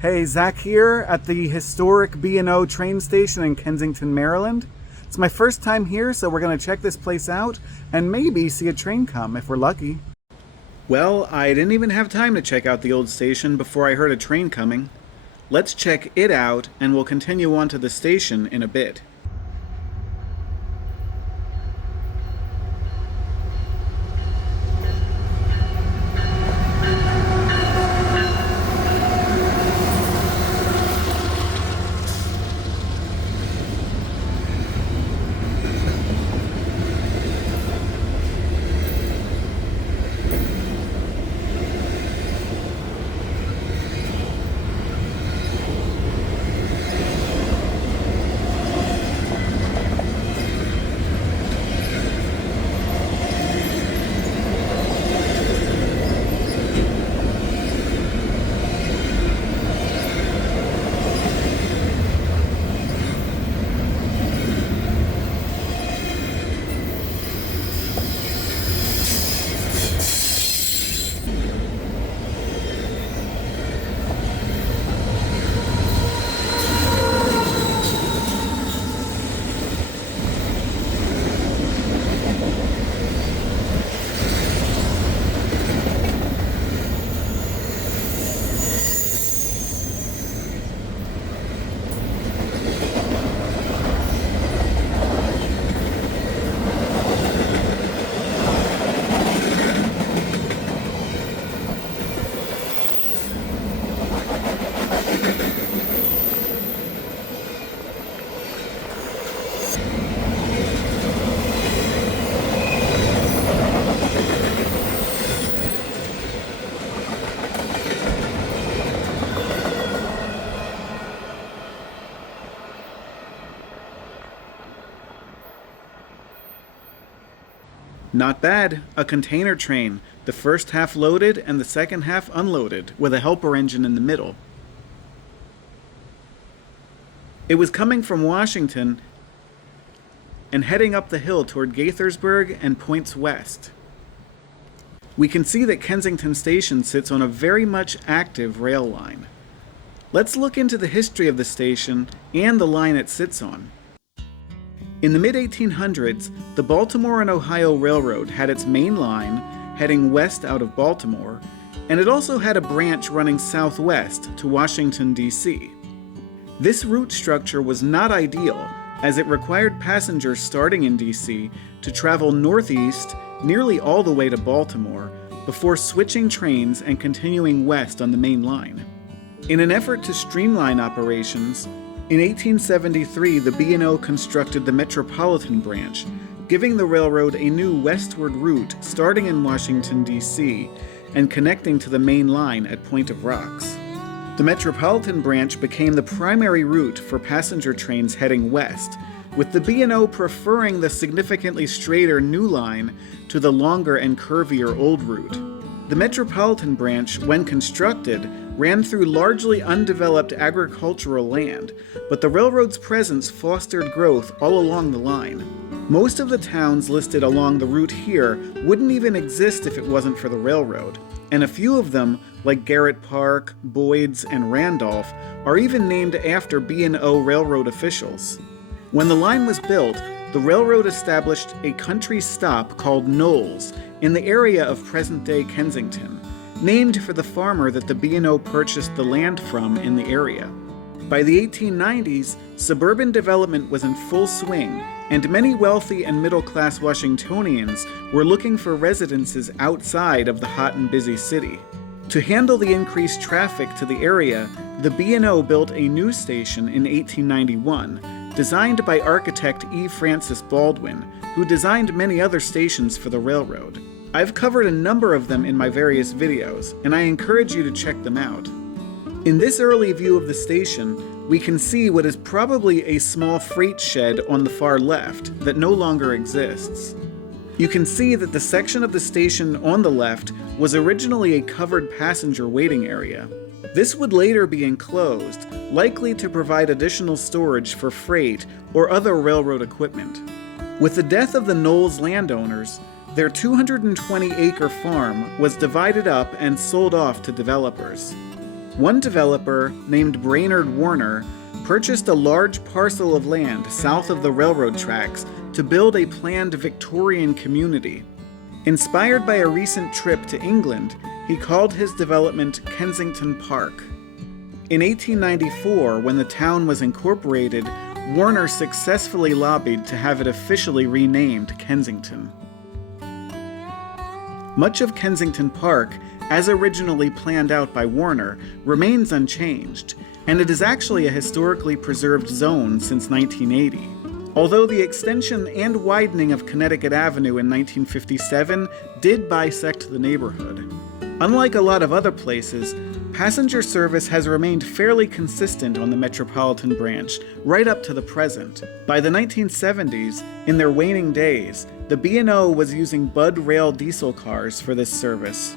Hey, Zach here at the historic B&O train station in Kensington, Maryland. It's my first time here, so we're going to check this place out and maybe see a train come if we're lucky. Well, I didn't even have time to check out the old station before I heard a train coming. Let's check it out and we'll continue on to the station in a bit. Not bad. A container train, the first half loaded and the second half unloaded, with a helper engine in the middle. It was coming from Washington and heading up the hill toward Gaithersburg and points west. We can see that Kensington Station sits on a very much active rail line. Let's look into the history of the station and the line it sits on. In the mid-1800s, the Baltimore and Ohio Railroad had its main line heading west out of Baltimore, and it also had a branch running southwest to Washington, D.C. This route structure was not ideal, as it required passengers starting in D.C. to travel northeast nearly all the way to Baltimore before switching trains and continuing west on the main line. In an effort to streamline operations, in 1873, the B&O constructed the Metropolitan Branch, giving the railroad a new westward route starting in Washington, D.C., and connecting to the main line at Point of Rocks. The Metropolitan Branch became the primary route for passenger trains heading west, with the B&O preferring the significantly straighter new line to the longer and curvier old route. The Metropolitan Branch, when constructed, ran through largely undeveloped agricultural land, but the railroad's presence fostered growth all along the line. Most of the towns listed along the route here wouldn't even exist if it wasn't for the railroad, and a few of them, like Garrett Park, Boyd's, and Randolph, are even named after B&O Railroad officials. When the line was built, the railroad established a country stop called Knowles in the area of present-day Kensington, named for the farmer that the B&O purchased the land from in the area. By the 1890s, suburban development was in full swing, and many wealthy and middle-class Washingtonians were looking for residences outside of the hot and busy city. To handle the increased traffic to the area, the B&O built a new station in 1891, designed by architect E. Francis Baldwin, who designed many other stations for the railroad. I've covered a number of them in my various videos, and I encourage you to check them out. In this early view of the station, we can see what is probably a small freight shed on the far left that no longer exists. You can see that the section of the station on the left was originally a covered passenger waiting area. This would later be enclosed, likely to provide additional storage for freight or other railroad equipment. With the death of the Knowles landowners, their 220-acre farm was divided up and sold off to developers. One developer, named Brainerd Warner, purchased a large parcel of land south of the railroad tracks to build a planned Victorian community. Inspired by a recent trip to England, he called his development Kensington Park. In 1894, when the town was incorporated, Warner successfully lobbied to have it officially renamed Kensington. Much of Kensington Park, as originally planned out by Warner, remains unchanged, and it is actually a historically preserved zone since 1980. Although the extension and widening of Connecticut Avenue in 1957 did bisect the neighborhood. Unlike a lot of other places, passenger service has remained fairly consistent on the Metropolitan branch right up to the present. By the 1970s, in their waning days, the B&O was using Bud Rail diesel cars for this service.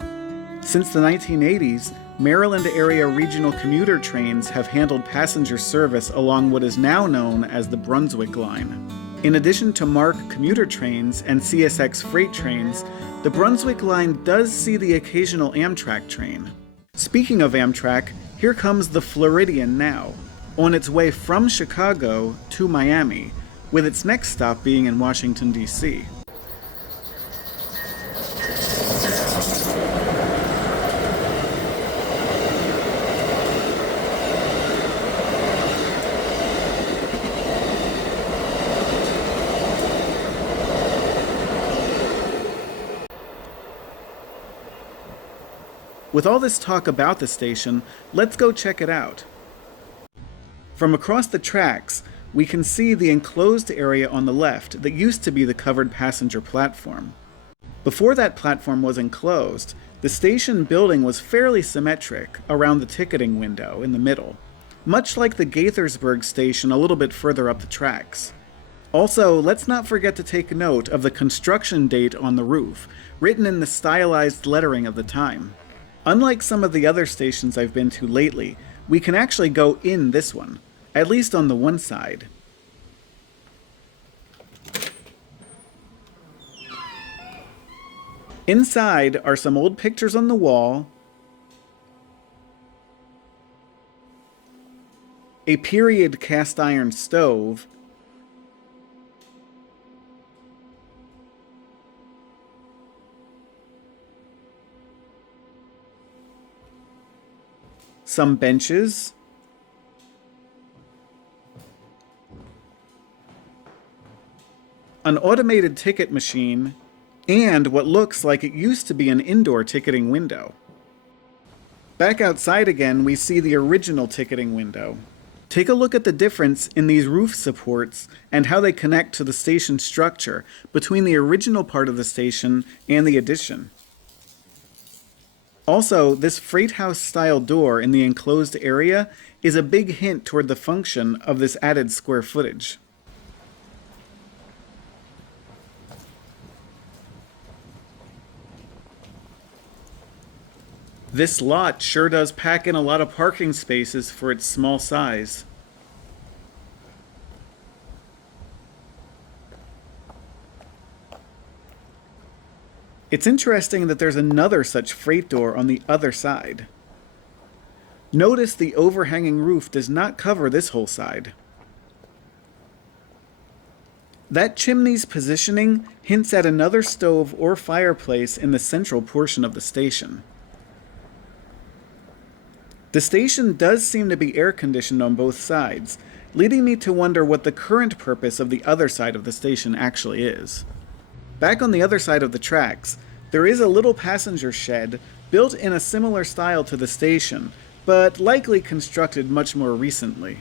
Since the 1980s, Maryland area regional commuter trains have handled passenger service along what is now known as the Brunswick Line. In addition to MARC commuter trains and CSX freight trains, the Brunswick Line does see the occasional Amtrak train. Speaking of Amtrak, here comes the Floridian now, on its way from Chicago to Miami, with its next stop being in Washington, D.C. With all this talk about the station, let's go check it out. From across the tracks, we can see the enclosed area on the left that used to be the covered passenger platform. Before that platform was enclosed, the station building was fairly symmetric around the ticketing window in the middle, much like the Gaithersburg station a little bit further up the tracks. Also, let's not forget to take note of the construction date on the roof, written in the stylized lettering of the time. Unlike some of the other stations I've been to lately, we can actually go in this one, at least on the one side. Inside are some old pictures on the wall, a period cast iron stove, some benches, an automated ticket machine, and what looks like it used to be an indoor ticketing window. Back outside again, we see the original ticketing window. Take a look at the difference in these roof supports and how they connect to the station structure between the original part of the station and the addition. Also, this freight house style door in the enclosed area is a big hint toward the function of this added square footage. This lot sure does pack in a lot of parking spaces for its small size. It's interesting that there's another such freight door on the other side. Notice the overhanging roof does not cover this whole side. That chimney's positioning hints at another stove or fireplace in the central portion of the station. The station does seem to be air-conditioned on both sides, leading me to wonder what the current purpose of the other side of the station actually is. Back on the other side of the tracks, there is a little passenger shed built in a similar style to the station, but likely constructed much more recently.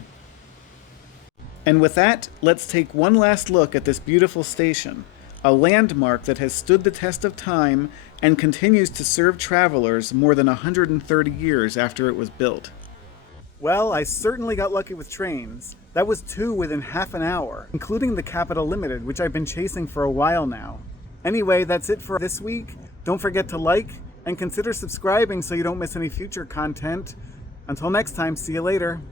And with that, let's take one last look at this beautiful station, a landmark that has stood the test of time and continues to serve travelers more than 130 years after it was built. Well, I certainly got lucky with trains. That was 2 within half an hour, including the Capital Limited, which I've been chasing for a while now. Anyway, that's it for this week. Don't forget to like and consider subscribing so you don't miss any future content. Until next time, see you later.